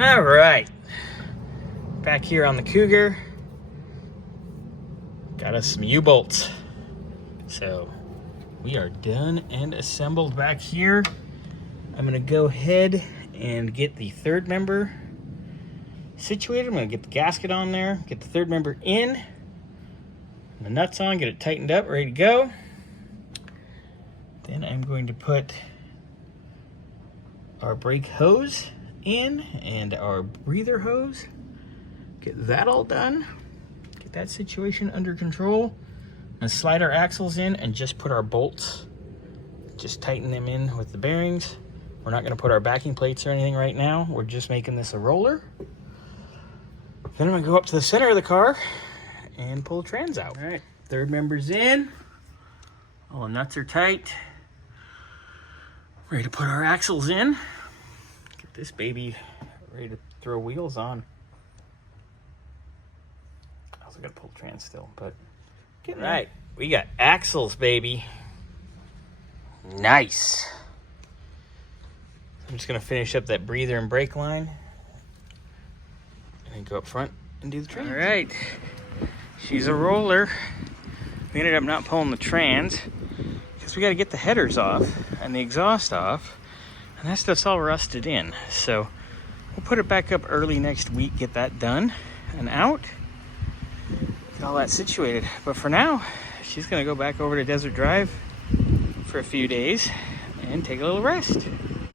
All right, back here on the Cougar, got us some U-bolts. So we are done and assembled back here. I'm gonna go ahead and get the third member situated. I'm gonna get the gasket on there, get the third member in, the nuts on, get it tightened up, ready to go. Then I'm going to put our brake hose in and our breather hose. Get that all done. Get that situation under control. I'm gonna slide our axles in and just put our bolts, just tighten them in with the bearings. We're not gonna put our backing plates or anything right now. We're just making this a roller. Then I'm gonna go up to the center of the car and pull the trans out. All right, third member's in. All the nuts are tight. Ready to put our axles in. Get this baby ready to throw wheels on. I also gotta pull the trans still, but getting right. We got axles, baby. Nice. I'm just gonna finish up that breather and brake line and then go up front and do the trans. All right, she's a roller. We ended up not pulling the trans because we gotta get the headers off and the exhaust off, and that stuff's all rusted in. So we'll put it back up early next week, get that done and out, get all that situated. But for now, she's gonna go back over to Desert Drive for a few days and take a little rest.